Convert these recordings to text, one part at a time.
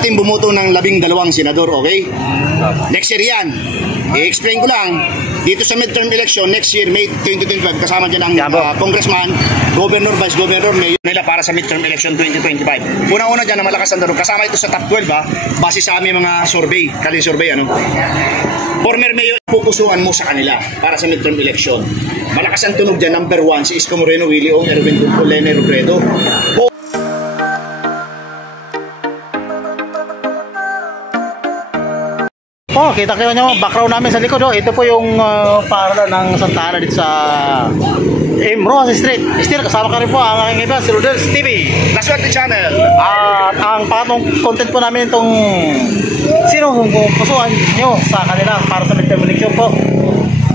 Ating bumuto ng 12 senador, okay? Next year yan. I-explain ko lang. Dito sa midterm election, next year, May 2025, kasama dyan ang congressman, governor, vice governor, mayor nila para sa midterm election 2025. Una-una dyan na malakas ang darog. Kasama ito sa top 12, ha? Base sa aming mga survey, kalin survey, ano? Former mayor, pupusuan mo sa kanila para sa midterm election. Malakas ang tunog dyan, number 1, si Isko Moreno, Willie Ong, Erwin Tulfo, Lene Robredo. Oh, kita-kita nyo, background namin sa likod. Oh. Ito po yung para ng Santa Ana dito sa Rojas Street. Still, kasama ka rin po ang aking iba, si Rodel's TV, La Suerte Channel. At ang pangatong content po namin itong sino kung pusuan nyo sa kanila para sa midterm election po.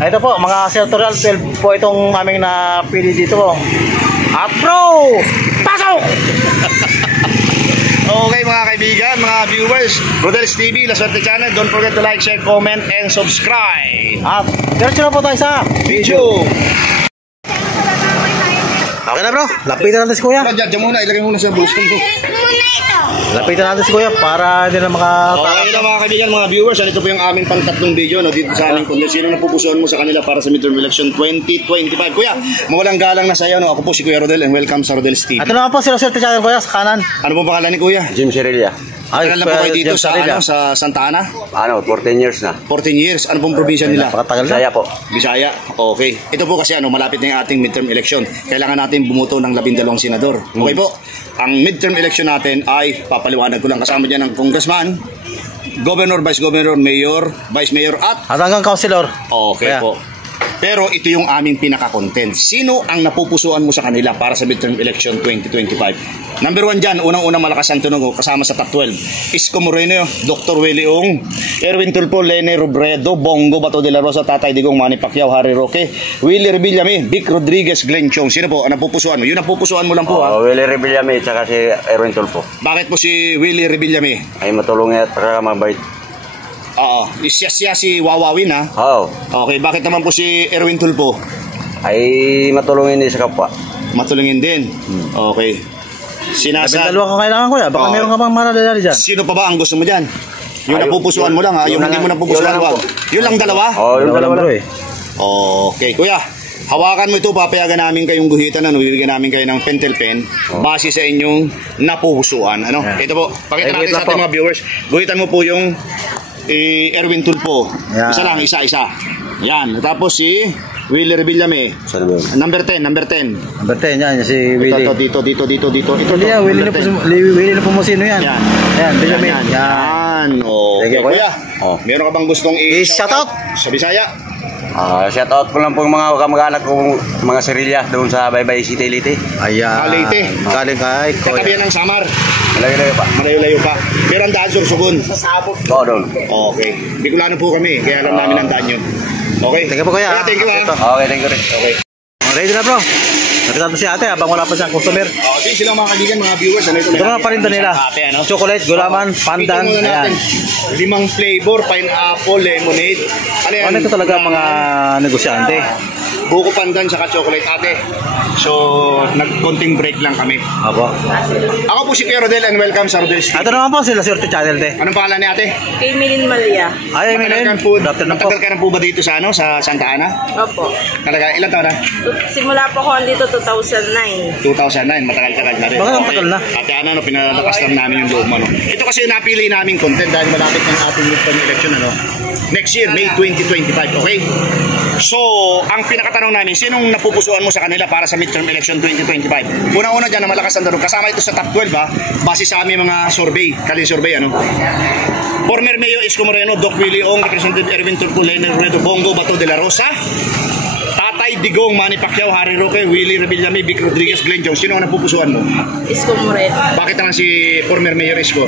Ito po, mga senatorial 12 po itong aming napili dito po. At bro, pasok! Okay mga kaibigan, mga viewers, Rodel's TV, La Suerte Channel, don't forget to like, share, comment, and subscribe. At diretso na po tayo sa video. Okay na bro, lapitan natin si kuya. Diyan muna, ilagay muna sa bulsa ko. Lapitan natin si kuya para hindi na Okay na mga kaibigan, mga viewers, ito po yung aming pang-tatlong video no, dito sa aming content. Sino na pupusuan mo sa kanila para sa midterm election 2025? Kuya, mawalang galang na sa iyo. No? Ako po si Kuya Rodel and welcome sa Rodel's TV. Ito naman po si Rodel's Channel kuya, sa kanan. Ano pong pangalan ni Kuya? Jim Cirilla. Tagal na po kayo dito sa, sa Santa Ana? 14 years na. 14 years. Ano pong probinsya nila? Bisaya po. Bisaya? Okay. Ito po kasi malapit na yung ating midterm election. Kailangan natin bumuto ng 12 senador. Okay po? Ang midterm election natin ay, papaliwanag ko lang, kasama dyan ng congressman, governor, vice governor, mayor, vice mayor at hanggang councilor. Okay po. Pero ito yung aming pinaka-content. Sino ang napupusuan mo sa kanila para sa midterm election 2025? Number 1 dyan, unang-unang malakas ang tunog, kasama sa top 12. Isko Moreno, Dr. Willie Ong, Erwin Tulfo, Lene Robredo, Bongo Bato de la Rosa, Tatay Digong, Manny Pacquiao, Harry Roque, Willie Rebillame, Vic Rodriguez, Glenn Chong. Sino po ang napupusuan mo? Yun ang pupusuan mo lang po ha? Willie Rebillame at saka si Erwin Tulfo. Bakit po si Willie Rebillame? Ay matulungin at para mabait. Oo, siya si Wawawin ha? Oo. Okay, bakit naman po si Erwin Tulfo? Ay matulungin din sa kapwa. Matulungin din? Okay. Dalawa ka kailangan kuya, baka meron ka pang maradali dyan. Sino pa ba ang gusto mo dyan? Yung napupusuan mo lang ha? Yung hindi mo napupusuan mo? Yun lang dalawa? Oo, yung dalawa lang. Okay, kuya. Hawakan mo ito, papayagan namin kayong guhitan, ano, bibigyan namin kayo ng pentel pen base sa inyong napupusuan. Ano? Ito po, pakita natin sa ating mga viewers. Guhitan mo po yung Erwin Tulfo. Isa lang, isa. Yan. Tapos si Willie Rebillame. Number 10. Number 10 yan, si Willie. Dito. Ito Willie na pumusino yan. Yan, Billame. Yan. Okay, kuya. Meron ka bang gustong i-shoutout sa Bisaya? Shoutout ko lang po mga kamag-anak kong mga Cirilla doon sa Baybay City, Leyte. Ayan. Leyte. Galing kay katabi ng Samar. Malayo-layo pa. Pero ang daan Sursugun. Sa Sabot. Oo, doon. Okay. Bicolano po kami, kaya alam namin ang daan yun. Okay. Thank you po kuya. Thank you ha. Okay, thank you rin. Okay. Ready na bro. Nakita si ate habang wala pa siyang customer. Okay, sila mga kaibigan, mga viewers. Ito mga parinda nila. Chocolate, gulaman, pandan. Ayan. 5 flavor, pineapple, lemonade. Ano ito talaga mga negosyante? Buko pandan saka chocolate ate. So, nag-konting break lang kami. Apo. Ako po si Kuya Rodel and welcome sa Rodel's TV. Ito naman po sila Swerte Channel te. Anong pangalan ni ate? Emilyn Malia. Ay, Emilyn. Matagal ka na po ba dito sa Santa Ana? Opo. Talaga, ilan taon na? Simula po ako dito 2009. 2009, matagal-tagal na rin. Bakit ang tagal na? Ate Ana, pinalakas lang namin yung loob mo. Ito kasi yung napili namin content dahil malapit ng ating midterm election. Next year, May 2025, okay? So, ang pinakatanong namin, sinong napupusuan mo sa kanila para sa midterm election 2025? Una-una dyan na malakas ang darog. Kasama ito sa top 12 ha? Base sa aming mga survey, kalin survey ano? Former Mayor Isko Moreno, Doc Willie Ong, Representative Erwin Tulfo, Lene Robredo, Bongo Bato de la Rosa, Tatay Digong, Manny Pacquiao, Harry Roque, Willie Rebillame, Vic Rodriguez, Glenn Chong. Sino ang napupusuan mo? Isko Moreno. Bakit naman si former Mayor Isko?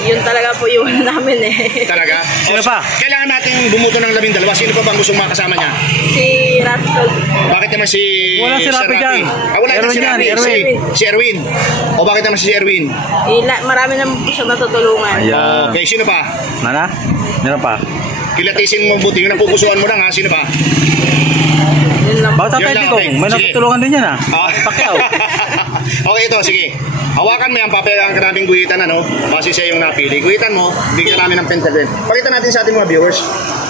Yun talaga po yung namin eh. Talaga? Sino pa? Kailangan natin bumuto ng 12. Sino pa bang gustong makasama niya? Si Ratko. Bakit naman si wala si Rapi dyan. Wala si Rapi. Si Erwin. O bakit naman si Erwin? Marami naman po siya natutulungan. Ayan. Okay, sino pa? Nana? Meron pa? Kilatisin mo buti. Yung napupusuan mo lang ha. Sino pa? Yun lang. Bakit Tatay Digong? May natutulungan din yan ha. Pacquiao. Okay, ito, sige. Hawakan mo yan, papayagan ka namin guhitan, ano? Base siya yung napili. Guhitan mo, bigyan namin ng pentel. Pakita natin sa ating mga viewers.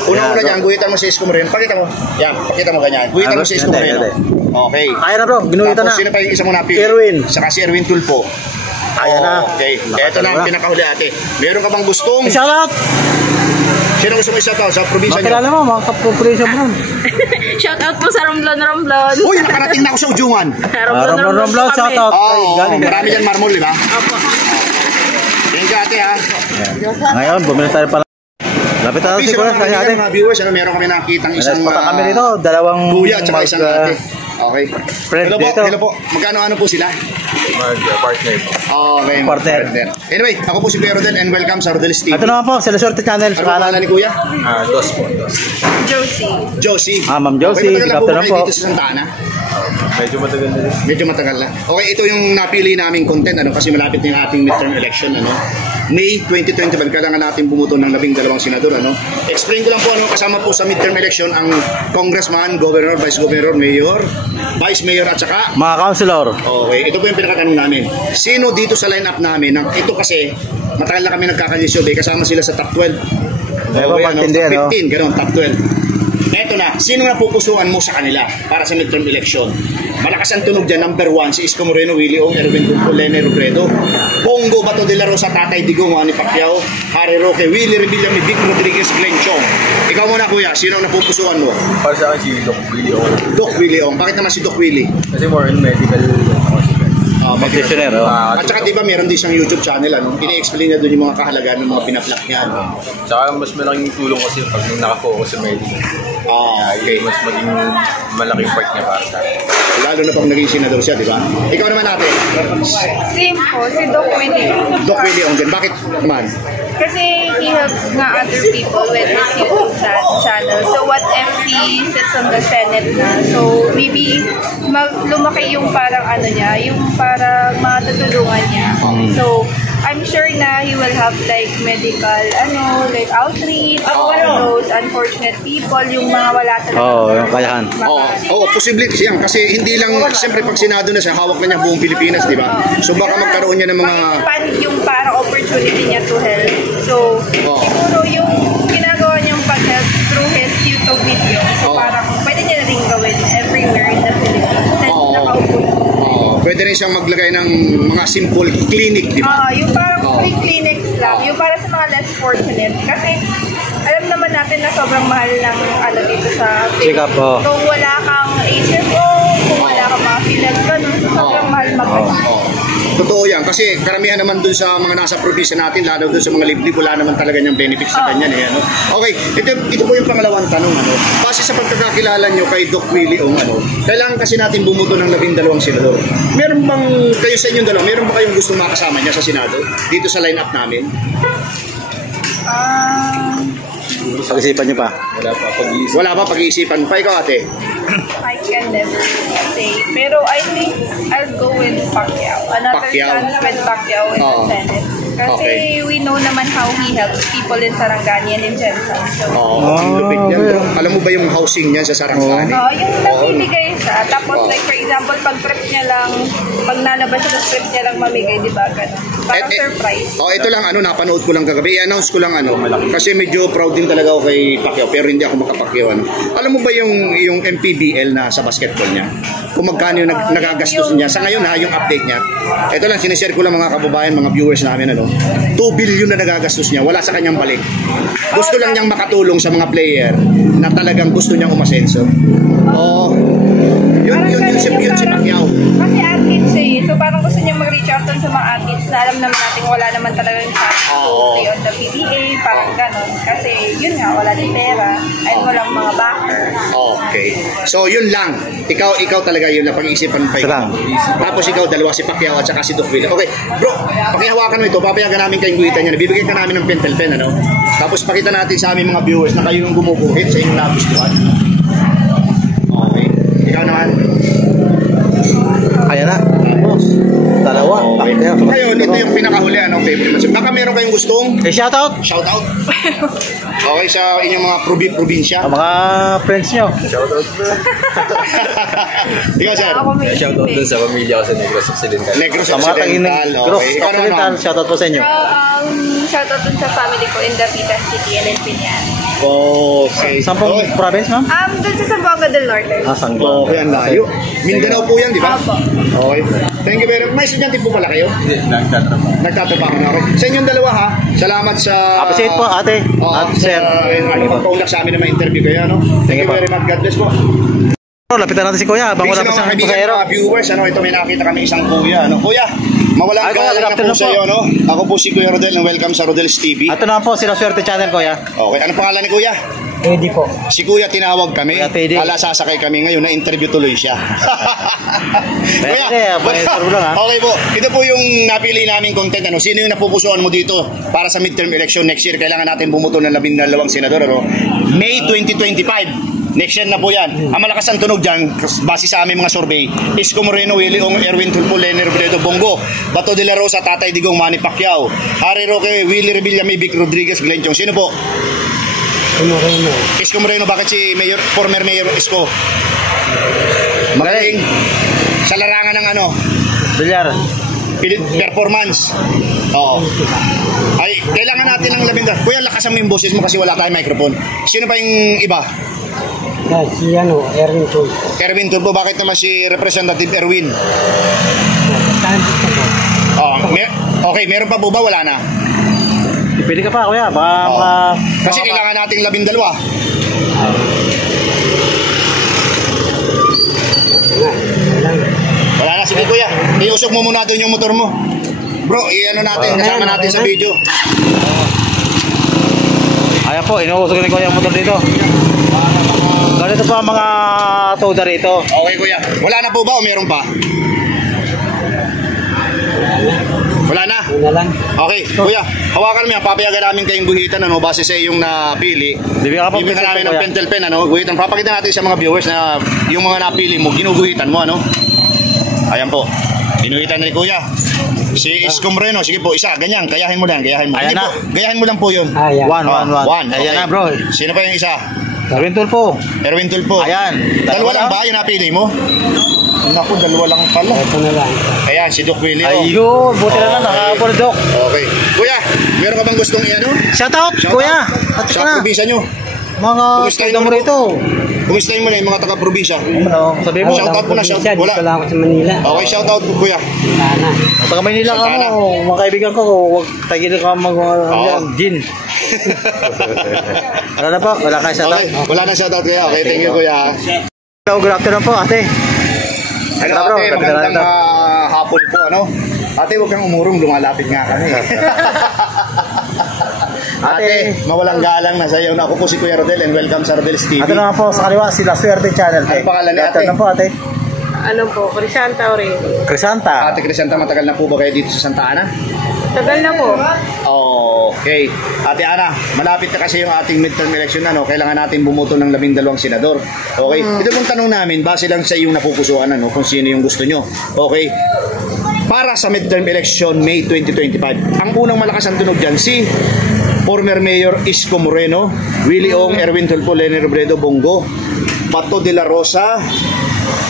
Una-una dyan, guhitan mo si Isko Moreno. Pakita mo. Yan, pakita mo ganyan. Guhitan mo si Isko Moreno. Okay. Kaya na bro, ginuhitan na. Tapos, sino pa yung isa mo napili? Erwin. Saka si Erwin Tulfo. Kaya na. Okay, ito na ang pinakahuli ate. Meron ka bang gustong? Shoutout! Sino gusto mo isa to sa probinsya Makilala nyo? mo, mga kapopulation mo. Shout out po sa Romblon. Uy, nakarating na ako sa Ujungan. Romblon, shoutout. Oo, marami dyan marmol, di ba? Opo. Thank you ate ha. Ngayon, bumili tayo pala. Lapit na Please, si Kuya, mga ate. mga viewers, ano, meron kami nakitang isang Punta kami rito, dalawang kuya at saka isang ate. Okay. friend Hello po, dito. hello po. Magkano po sila? Partner po. Okay, Partner. Anyway, ako po si Kuya Rodel and welcome sa Rodel's TV. Ito naman po, sa Sorte Channel. Ano Sa ang kanan. pangalan ni Kuya? Dos po. Josie. Josie. Ma'am Josie, Okay, matagal na good afternoon kayo po. dito sa Santa Ana? Medyo matagal na rin. Medyo matagal na. Okay, ito yung napili naming content, ano, kasi malapit na yung ating midterm election, ano. May 2025, kailangan natin bumuto ng 12 senador, ano. Explain ko lang po, ano, kasama po sa midterm election ang congressman, governor, vice governor, mayor, vice mayor at saka Mga councilor. okay, ito po yung pinakatanong namin. Sino dito sa lineup namin? Ito kasi, matagal na kami nagkakalisyon, kasama sila sa top 12. Ayaw ba, ano, pagtindi, top ano? 15, gano'n, top 12. Eto na, sino na pupusuan mo sa kanila para sa midterm election? Malakas ang tunog dyan, number 1, si Isko Moreno, Willie Ong, Erwin Tulfo, Lene Robredo, Bongo Bato de la Rosa, Tatay Digong, Manny Pacquiao, Harry Roque, Willie Revilla, Vic Rodriguez, Glenn Chong. Ikaw muna kuya, sino ang napupusuan mo? Para sa akin si Doc Willie O. Doc Willie Ong. Bakit naman si Doc Willie? Kasi more in medical ako siya. Petitioner, oh. At saka di ba meron din siyang YouTube channel, ano? Ini-explain niya doon yung mga kahalagaan ng mga pinaplak niya, ano? Tsaka mas malaking tulong kasi pag nakafocus sa medical. Okay. Mas maging malaking part niya para sa akin. Lalo na pag naging senador siya, di ba? Ikaw naman natin. Same po, si Doc Willie. Doc Willie Ong din. Bakit naman? Kasi he helps nga other people with his YouTube channel. So what if he sits on the Senate na? So maybe lumaki yung parang ano niya, yung parang matutulungan niya. So I'm sure na he will have like medical, like outreach for those unfortunate people, yung mga wala talaga. Oo, yung kayahan. Oo, posible siya. Kasi hindi lang, siyempre pag senado na siya, hawak na niya buong Pilipinas, di ba? So baka magkaroon niya ng mga... Ma-expand yung parang opportunity niya to help. So, siguro yung ginagawa niyang pag-help through his YouTube video. So, parang pwede niya na rin gawin everywhere in the Philippines. Since nakaupo na. Pwede rin siyang maglagay ng mga simple clinic, di ba? Yung parang free clinics lang. Yung para sa mga less fortunate. Kasi, alam naman natin na sobrang mahal ng dito sa Check-up, oh. Kung wala kang HFO, kung wala kang mga PhilHealth, ganun, sobrang mahal magpacheck. Totoo yan. Kasi karamihan naman dun sa mga nasa probinsya natin, lalo dun sa mga liblib, wala naman talaga niyang benefits sa kanya. Ano? Okay, ito po yung pangalawang tanong. Ano? Base sa pagkakakilala nyo kay Doc Willie Ong, kailangan kasi natin bumuto ng 12 senador. Meron bang, kayo sa inyong dalawa, meron ba kayong gusto makasama niya sa Senado? Dito sa lineup namin? Pag-isipan niyo pa. Wala pa pag-iisipan pa. Ikaw ate? I can never say. Pero I think I'll go with Pacquiao. Another chance with Pacquiao in the Senate. Kasi we know naman how he helps people in Sarangani and in Jensen. Lupit niyan. Alam mo ba yung housing niya sa Sarangani? Yung nagbibigay siya. Tapos like for example, pag trip niya lang, pag nalabas siya sa trip niya lang mamigay, di ba? Ganun. Parang surprise. Ito lang, napanood ko lang kagabi. I-announce ko lang, kasi medyo proud din talaga ako kay Pacquiao, pero hindi ako makapakyaw. Alam mo ba yung MPBL na sa basketball niya? Kung magkano yung nagagastos niya. Sa ngayon yung update niya. Ito lang, sinishare ko lang mga kababayan, mga viewers namin, 2 billion na nagagastos niya, wala sa kanyang balik. Gusto lang niyang makatulong sa mga player na talagang gusto niyang umasenso. Yun si Pacquiao. Kasi athletes so parang gusto niya mag-reach out sa mga athletes na alam naman natin wala naman talagang chance to play on the PBA, parang ganon. Kasi yun nga, wala din pera at walang mga backer. Okay. So yun lang. Ikaw talaga yun na pag-iisipan pa ikaw. Tapos ikaw, dalawa si Pacquiao at saka si Doc Willie. Okay, bro, pakihawakan mo ito. Papayagan namin kayong guhitan niya. Bibigyan ka namin ng pentel pen, Tapos pakita natin sa aming mga viewers na kayo yung gumuguhit sa inyong nagustuhan. Okay. Ikaw naman. Kaya na. Dalawa. Okay. Ngayon, ito yung pinakahuli, favorite. Baka meron kayong kayong gustong Shoutout. shoutout? Okay, sa inyong mga probinsya. Ang mga friends nyo. Ikaw, sir. Ako may Shoutout dun sa pamilya ko sa Negros Occidental. Negros Sa mga Occidental. Gross Okay. Ikaw naman, Occidental. ma'am. Shoutout po sa inyo. shoutout dun sa family ko in Dapitan City, Ellen Piñan. Okay. Sampung Okay. province, ma'am? Dun sa Zamboanga del Norte. Sanglo. Okay, ang layo. Mindanao po yan, di ba? Apo. Okay. Thank you very much. May estudyante po pala kayo? Nagtatrabaho. Nagtatrabaho na ako. Sa inyong dalawa ha, salamat sa... Appreciate po, ate. At sir. Pagpaulak sa amin na ma-interview kayo, ano? Thank you very much. God bless po. Lapitan natin si Kuya. Bang wala pa Mga siyang kaibigan, pasahero. mga viewers, ano, ito may nakita kami isang kuya, ano? Kuya, mawalang Ay, Kuya, galang good na po afternoon sa iyo, no? Ako po si Kuya Rodel, and welcome sa Rodel's TV. Ito na po, sila Swerte Channel, Kuya. Okay, ano pangalan ni Kuya? Eddie po. Si Kuya tinawag kami. Kuya Teddy. Ala sasakay kami ngayon na interview tuloy siya. Pwede, pwede lang, ha? Okay po. Ito po yung napili naming content. Ano? Sino yung napupusuan mo dito para sa midterm election next year? Kailangan natin bumuto ng 12 senador. Ano? May 2025. Next year na po yan. Ang malakas ang tunog dyan, base sa aming mga survey, Isko Moreno, Willie Ong, Erwin Tulfo, Lenny Robredo, Bongo, Bato de la Rosa, Tatay Digong, Manny Pacquiao, Harry Roque, Willie Revillame, Vic Rodriguez, Glenn Chong. Sino po? Isko Moreno. Bakit si former Mayor Isko? Magaling. Sa larangan ng ano? Bilyar. Performance. Oo. Ay, kailangan natin ng labinda. Kuya, lakasan mo yung boses mo kasi wala tayong microphone. Sino pa yung iba? Si Erwin Tulfo. Erwin Tulfo. Bakit naman si Representative Erwin? Okay, meron pa po ba? Wala na. Pwede ka pa, Kuya. Baka, Kasi kailangan nating 12. Wala na. Sige kuya, iusok mo muna doon yung motor mo. Bro, i-ano natin, kasama natin sa video. Ayan po, inuusok ni Kuya ang motor dito. Ganito po ang mga toda rito. Okay kuya, wala na po ba o meron pa? Wala na? Una lang. Okay, kuya, hawakan mo yan, papayagan namin kayong guhitan, ano, base sa iyong napili. Bibigyan ka po, Bibigyan namin ng Kuya. pentel pen, ano, guhitan. Papakita natin sa mga viewers na yung mga napili mo, ginuguhitan mo, ano. Ayan po, ginuhitan ni kuya. Si Isko Moreno, sige po, isa, ganyan, gayahin mo lang, gayahin mo. Ayan Hindi na. po, gayahin mo lang po yun. Ayan. One. One. Ayan Okay. na, bro. Sino pa yung isa? Erwin Tulfo. Erwin Tulfo. Ayan. Dalawa lang ba yung napili mo? Naku, dalawa lang pala. Ito na lang. Ayan, si Doc Willie. Ayun, buti na lang, nakapordok. Okay. Kuya, meron ka bang gustong i-ano? Shoutout, Kuya. At Sa ka na. probinsya nyo. Mga Kumustahin toda mo mo rito. Kumustahin mo na yung mga taga-probinsya? Ano, sabi mo. Shoutout mo na, shout. Wala. Dito lang ako sa Manila. Okay, shoutout po kuya. Wala na. Taga Maynila ka Santana. mo, mga kaibigan ko, huwag tagil ka gin. Wala na po, wala kayo shoutout. Okay, wala na shoutout kuya. Okay, thank you kuya. Hello, good afternoon po, ate. Hello Bro, ate, kapitala magandang nito. hapon po, ano? Ate, huwag kang umurong, lumalapit nga kami. Ate, mawalang galang na sa iyo. Ako po si Kuya Rodel and welcome sa Rodel's TV. Ate naman po sa kaliwa, sila Swerte Channel. Ano pangalan ni Good ate? afternoon po, ate. Ano po, Crisanta rin. Crisanta. Ate Crisanta, matagal na po ba kayo dito sa Santa Ana? Tagal na po. Okay. Ate Ana, malapit na kasi yung ating midterm election na, no? Kailangan natin bumuto ng 12 senador. Okay? Ito pong tanong namin, base lang sa iyong napupusuan, ano, kung sino yung gusto nyo. Okay? Para sa midterm election, May 2025, ang unang malakas ang tunog dyan, si former Mayor Isko Moreno, Willie Ong, Erwin Tulfo, Lenny Robredo, Bongo, Bato de la Rosa,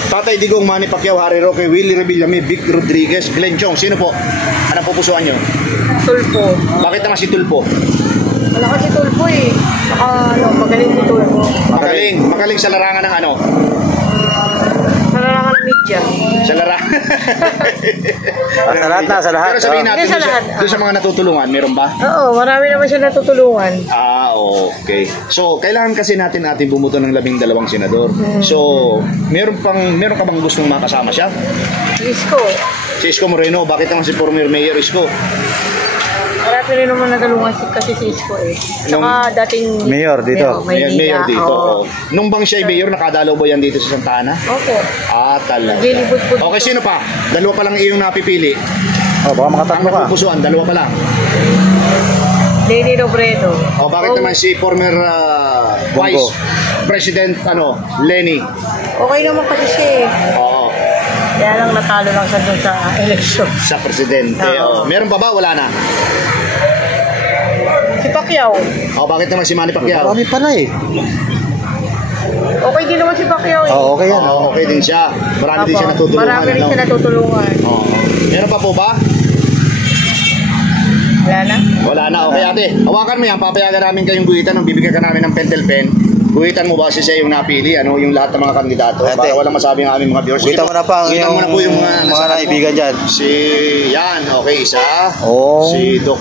Tatay Digong, Manny Pacquiao, Harry Roque, Willie Revillame, Vic Rodriguez, Glenn Chong. Sino po? Anong pupusuan nyo? Tulpo. Bakit naman si Tulfo? Wala kasi tulpo eh. Saka magaling si tulpo. Magaling sa larangan ng ano? Nalarangan ng media. Sa larangan. Sa lahat na, sa lahat. Pero sabihin natin, Hindi sa lahat. doon sa mga natutulungan, meron ba? Oo, marami naman siya natutulungan. Okay. So, kailangan kasi natin bumuto ng 12 senador. So, meron ka bang gustong makasama siya? Isko. Si Isko Moreno, bakit naman si former Mayor Isko? Marami rin naman natulungan kasi si Isko eh. Saka dating Mayor dito. Mayor dito. Oo. Nung bang siya mayor, nakadalaw ba yan dito sa Santa Ana? Opo. Talaga. Gilibot-bot. Okay, sino pa? Dalawa pa lang iyong napipili. Oh, baka Ang makatatlo ka. napupusuan, dalawa pa lang. Lenny Robredo. Bakit naman si former Vice President Lenny? Okay naman kasi siya eh. Oo, Kaya lang natalo lang siya dun sa election. sa presidente. Oo. Meron pa ba? Wala na. Si Pacquiao. O, bakit naman si Manny Pacquiao? Marami pala eh. Okay din naman si Pacquiao eh. Oo, okay yan. Oo, okay din siya. Marami din siya natutulungan. Marami rin siya natutulungan. Oo. Meron pa po ba? Wala na? Wala na. Okay ate, hawakan mo yan. Papayagan namin kayong guhitan. Nung bibigyan ka namin ng pentel pen, guhitan mo ba siya yung napili, yung lahat ng mga kandidato. Ate. Para walang masabi ang aming mga viewers. Guhitan mo na pa ang Guhitan mo na po yung mga naibigan dyan. Yan, okay, isa. Oo. Si Doc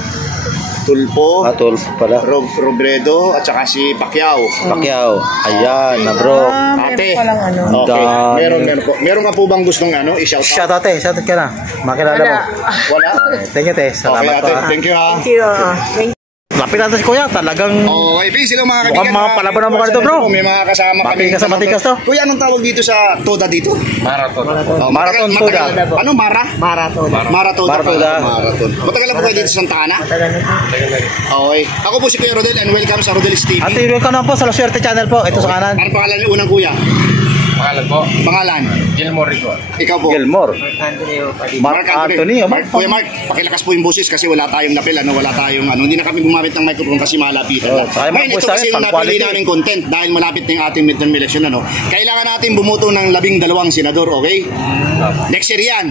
Tulpo. Tulpo pala. Robredo at saka si Pacquiao. Pacquiao. Ayan na bro. Ate. Meron palang ano. Okay. Dami. Meron po. Meron ka po bang gustong i-shout out? Shout out eh. Shout out ka na. Makilala mo. Wala. Thank you te. Okay Salamat ate, pa. thank you ha. Thank you. Thank you. Lapit natin si Kuya. Talagang Okay, please, sila mga Mukhang mga palaban ang mga dito, bro. May mga kasama kami. Matikas na matikas to. Kuya, anong tawag dito sa Toda dito? Marathon. Oh, Marathon matagal- Toda. Ano, Mara? Marathon. Maratoda. Maratoda. Marathon. Matagal na po kayo dito sa Santa Ana? Tagal na. Okay. Ako po si Kuya Rodel and welcome sa Rodel's TV. Ate, welcome naman po sa La Suerte Channel po. Ito sa kanan. Ano pangalan niyo unang kuya? Pangalan po, Pangalan? Gilmore Rico. Ikaw po? Gilmore. Antonio Padilla. Mark Anthony. Kuya Mark, pakilakas po yung boses kasi wala tayong lapel, wala tayong hindi na kami gumamit ng microphone kasi malapitan na. tayo Ngayon, ito mag-post kasi tayo, yung pang napili quality. namin content dahil malapit na yung ating midterm election, Kailangan natin bumuto ng 12 senador, okay? Next year yan.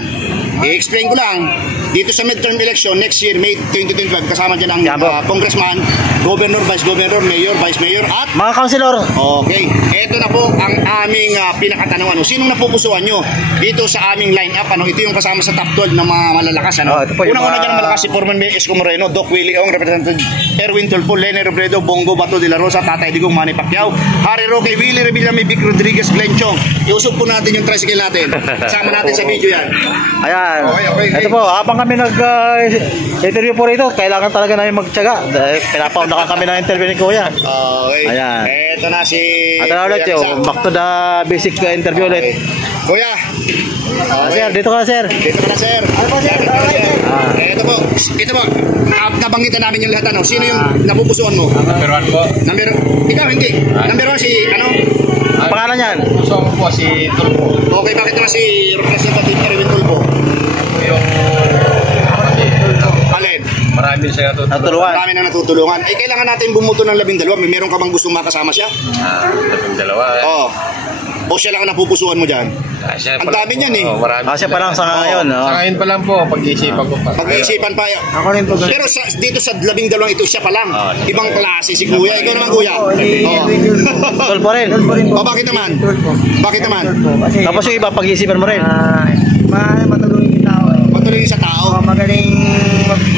I-explain ko lang, dito sa midterm election, next year, May 2025, kasama dyan ang Yan po. congressman, governor, vice governor, mayor, vice mayor, at Mga councilor. okay, eto na po ang aming pinakatanungan. Sinong napupusuan nyo dito sa aming line-up? Ito yung kasama sa top 12 ng mga malalakas. Ito po yung Unang-una mga- dyan ang malakas si Forman B. Esco Moreno, Doc Willie Ong, Representative Erwin Tulfo, Lene Robredo, Bongo Bato de la Rosa, Tatay Digong, Manny Pacquiao, Harry Roque, Willie Revillame, Vic Rodriguez, Glenn Chong. Iusog po natin yung tricycle natin. Sama natin sa video yan. Ayan. Okay. Ito po, habang kami nag-interview po rito, kailangan talaga namin magtyaga. Dahil pinapaundakan kami ng interview ni Kuya. Okay. Ayan. Eto na si At ano ulit Kuya yun, Kisa. back to the basic interview ulit. Kuya. Sir, dito ka sir. Dito ka na, sir. Ito po. Nabanggitan namin yung lahat. Sino yung napupusuan mo? Number 1 po. Ikaw, hindi. Number 1 si, Ang pangalan yan? Puso ko po si Tulpo. Okay, bakit naman si Representative Erwin Tulfo? Yung Alin? marami siya Natulungan. Marami na natutulungan. Kailangan natin bumuto ng 12. Meron ka bang gustong makasama siya? dalawa. Oo. O siya lang ang napupusuan mo dyan? Siya Ang pa lang dami po. niyan eh. Marami Siya pa lang sa ngayon. Sa ngayon pa lang po, pag-iisipan ko pa. Pag-iisipan pa. Ako rin po. Pero dito sa 12 ito siya pa lang. Ibang klase si Kuya. Ikaw naman Kuya. Oo. Tulpo rin. O bakit naman? Bakit naman? Kasi Tapos yung iba, pag-iisipan mo rin. matulungin yung tao eh. Patuloy sa tao. Magaling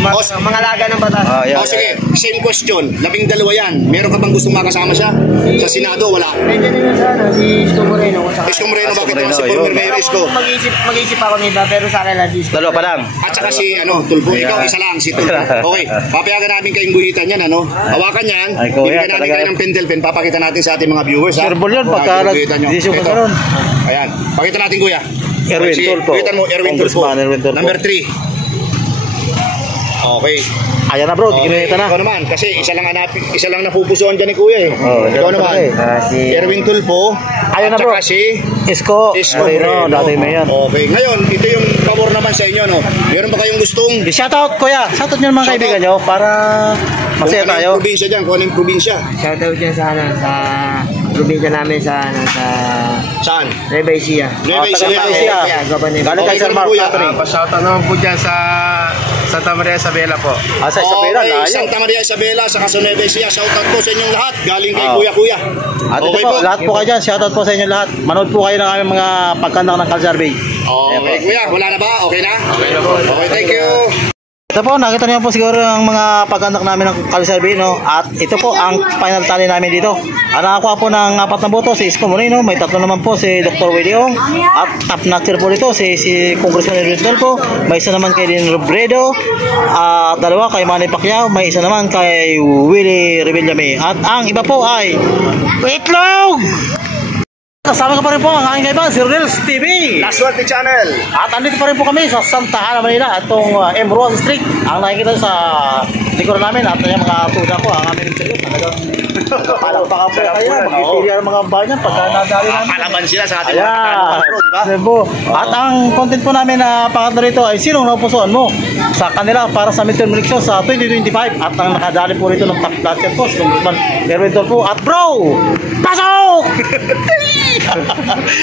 O, mangalaga ng batas. Yan. O sige, same question. 12 yan. Meron ka bang gustong makasama siya? Sa Senado, wala. Nandiyan din sa si Isko Moreno. Isko Moreno, bakit Moreno, naman si yun. former Mayor Isko? Mag-iisip ako nila pero sa akin lang si Isko. Dalawa pa lang. At saka si Tulfo, ikaw isa lang, si Tulfo. Okay, papayagan namin kayong guhitan yan, Hawakan yan, Ay, Kuya, bibigyan natin talaga. kayo ng pendel pen, papakita natin sa ating mga viewers, ha? Surbol yun, pagka Guhitan nyo. nag-desisyon ka Ito. karon. Ayan, pakita natin, Kuya. Erwin Sige, Tulfo. guhitan mo, Erwin Tulfo. Congressman Erwin Tulfo. Number 3. Okay. Ayan na bro, Okay, ginuhita na. ikaw naman, kasi isa lang napupusuan dyan ni Kuya, Ikaw naman, si Erwin Tulfo, Ayun na, at bro. saka si Isko Moreno, dati mayor. Okay, ngayon, ito yung pabor naman sa inyo, Meron ba kayong gustong Shoutout Kuya, shoutout nyo ng mga Shoutout. kaibigan nyo para masaya kung ano tayo. yung probinsya dyan, kung ano yung probinsya? shoutout dyan sa sa probinsya namin sa Saan? Nueva Ecija. Nueva Ecija. Ecija. Governor. Galing kay Okay, Sir Mark Kuya. Catherine. Pa-shoutout naman po dyan sa Santa Maria Isabela po. Sa Isabela, Okay, layo. Santa Maria Isabela, sa Nueva Ecija. Shoutout po sa inyong lahat. Galing kay Oh. Kuya. At ito Okay po, lahat po kayo dyan, shoutout po sa inyo lahat. Manood po kayo ng aming mga pagkandak ng Calzarvey. Okay, Kuya. Wala na ba? Okay na? Okay na po. Okay, thank you. Ito po, nakita niyo po siguro ang mga pagkandak namin ng Calzarvey, At ito po ang final tally namin dito. Ang nakakuha po ng 4 na boto si Isko Moreno, may 3 naman po si Dr. Willie Ong, at top notcher po dito si Congressman Erwin Tulfo, may isa naman kay Lene Robredo, at 2 kay Manny Pacquiao, may isa naman kay Willie Revillame. At ang iba po ay Itlog! kasama ka pa rin po ang aking kaibigan, si Rodels TV. La Suerte Channel. At andito pa rin po kami sa Santa Ana, Manila. At itong Emerald Street. Ang nakikita sa likuran namin at yung mga tuna ko, ang aming interview. Talagang palakpakan po kayo. Magkikiri ang mga banyan pagka nadali namin. Palaban sila sa ating Ayan. mga bro, di ba? Diba? At ang content po namin na pangatlo rito ay sinong napupusuan mo sa kanila para sa midterm election sa 2025. At ang nakadali po rito ng top platform po, si Congressman Erwin Tulfo. At bro, pasok!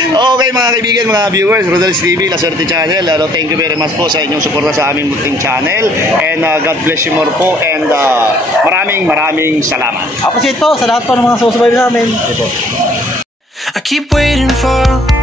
Okay mga kaibigan, mga viewers, Rodels TV, La Suerte Channel. Thank you very much po sa inyong suporta sa aming munting channel. And God bless you more po. And maraming salamat. Appreciate po sa lahat po ng mga susubaybay sa amin. I keep waiting for